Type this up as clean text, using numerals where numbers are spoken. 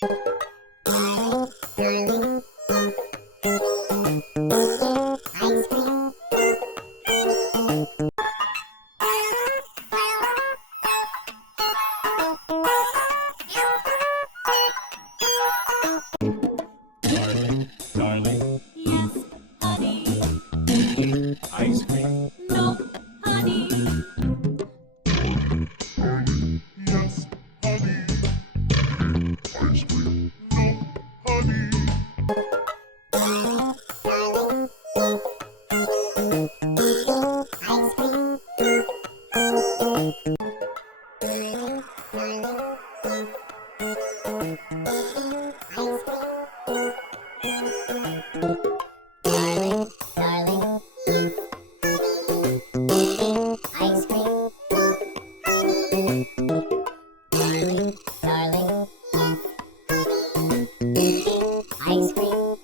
Darling, ice cream. Darling, Yes, honey. ice cream. No, honey. Yes, honey. Ice cream. No, honey. Darling, ice cream. Darling, ice cream. Darling, ice cream.